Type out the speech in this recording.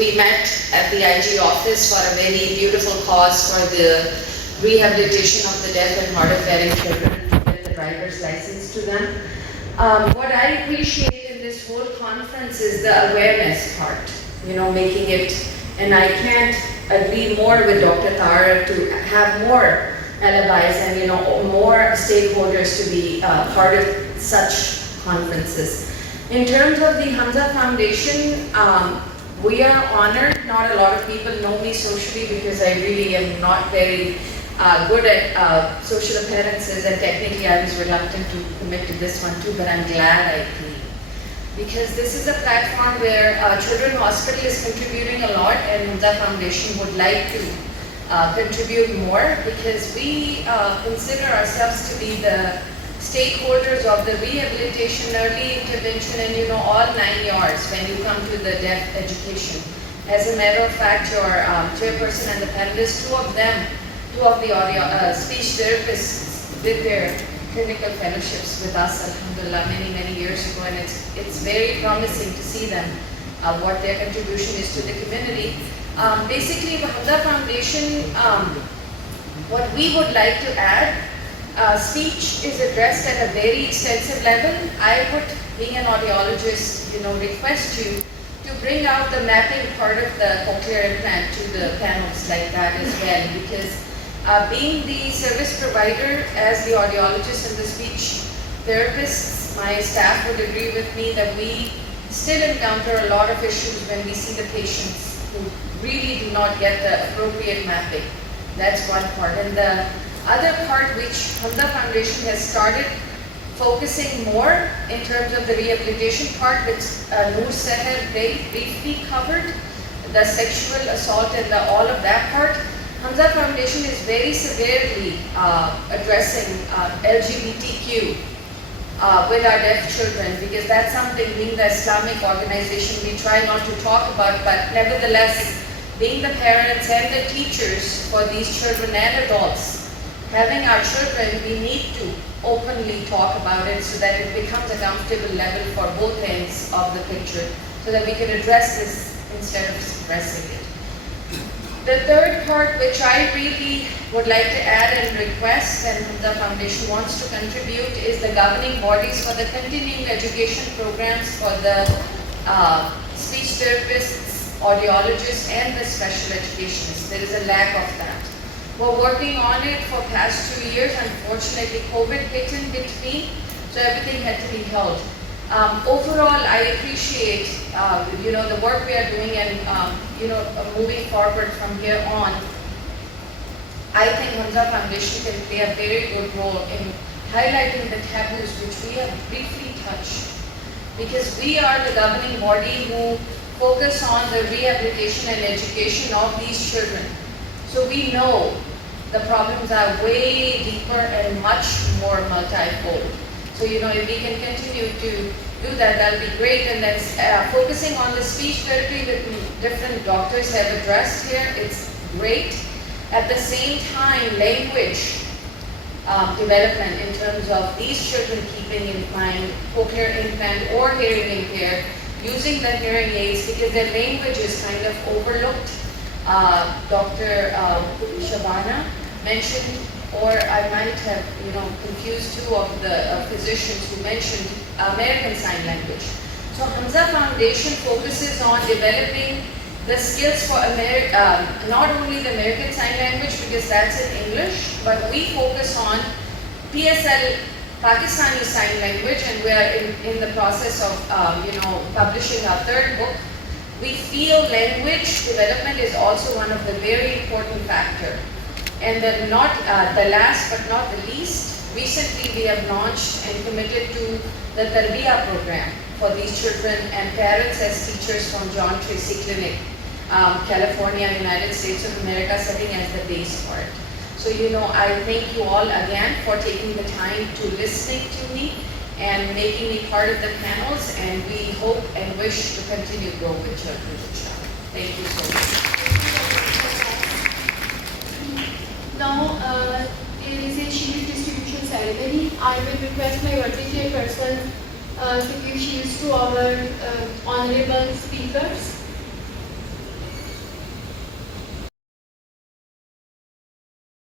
we met at the IG office for a very beautiful cause for the rehabilitation of the deaf and hard of hearing children to get the driver's license to them. What I appreciate in this whole conference is the awareness part, making it, and I can't agree more with Dr. Tara to have more alibis and more stakeholders to be part of such conferences. In terms of the Hamza Foundation, we are honored. Not a lot of people know me socially because I really am not very good at social appearances, and technically I was reluctant to commit to this one too, but I'm glad I came. Because this is a platform where Children's Hospital is contributing a lot, and Hamza Foundation would like to contribute more, because we consider ourselves to be the stakeholders of the rehabilitation, early intervention, and all 9 yards when you come to the deaf education. As a matter of fact, your chairperson and the panelists, two of the audio speech therapists did their clinical fellowships with us, alhamdulillah, many years ago, and it's very promising to see them, what their contribution is to the community. Basically, the Hamza Foundation, what we would like to add, speech is addressed at a very extensive level. I would, being an audiologist, request you to bring out the mapping part of the cochlear implant to the panels like that as well, because being the service provider as the audiologist and the speech therapists, my staff would agree with me that we still encounter a lot of issues when we see the patients who really do not get the appropriate mapping. That's one part. And the other part, which Hamza Foundation has started focusing more in terms of the rehabilitation part, which Noor Seher very briefly covered, the sexual assault and all of that part. Hamza Foundation is very severely addressing LGBTQ with our deaf children, because that's something, being the Islamic organization, we try not to talk about, but nevertheless, being the parents and the teachers for these children and adults, having our children, we need to openly talk about it so that it becomes a comfortable level for both ends of the picture, so that we can address this instead of suppressing it. The third part, which I really would like to add and request, and the Foundation wants to contribute, is the governing bodies for the continuing education programs for the speech therapists, audiologists, and the special educationists. There is a lack of that. We're working on it for past 2 years. Unfortunately, COVID hit in between, so everything had to be held. Overall, I appreciate the work we are doing, and moving forward from here on. I think Hamza Foundation can play a very good role in highlighting the taboos which we have briefly touched, because we are the governing body who focus on the rehabilitation and education of these children. So we know the problems are way deeper and much more multifold. So if we can continue to do that, that'll be great. And that's focusing on the speech therapy that different doctors have addressed here. It's great. At the same time, language development in terms of these children keeping in mind cochlear implant or hearing impaired, using the hearing aids, because their language is kind of overlooked. Dr. Shabana mentioned, or I might have confused two of the physicians who mentioned American Sign Language. So Hamza Foundation focuses on developing the skills for not only the American Sign Language, because that's in English, but we focus on PSL, Pakistani Sign Language, and we are in the process of publishing our third book. We feel language development is also one of the very important factors. And then the last but not the least, recently we have launched and committed to the Tarbiyah program for these children and parents as teachers from John Tracy Clinic, California, United States of America, serving as the base part. So I thank you all again for taking the time to listening to me and making me part of the panels, and we hope and wish to continue to grow with children, inshallah. Thank you so much. Now, there is a shield distribution ceremony. I will request my worthy chairperson to give shields to our honorable speakers.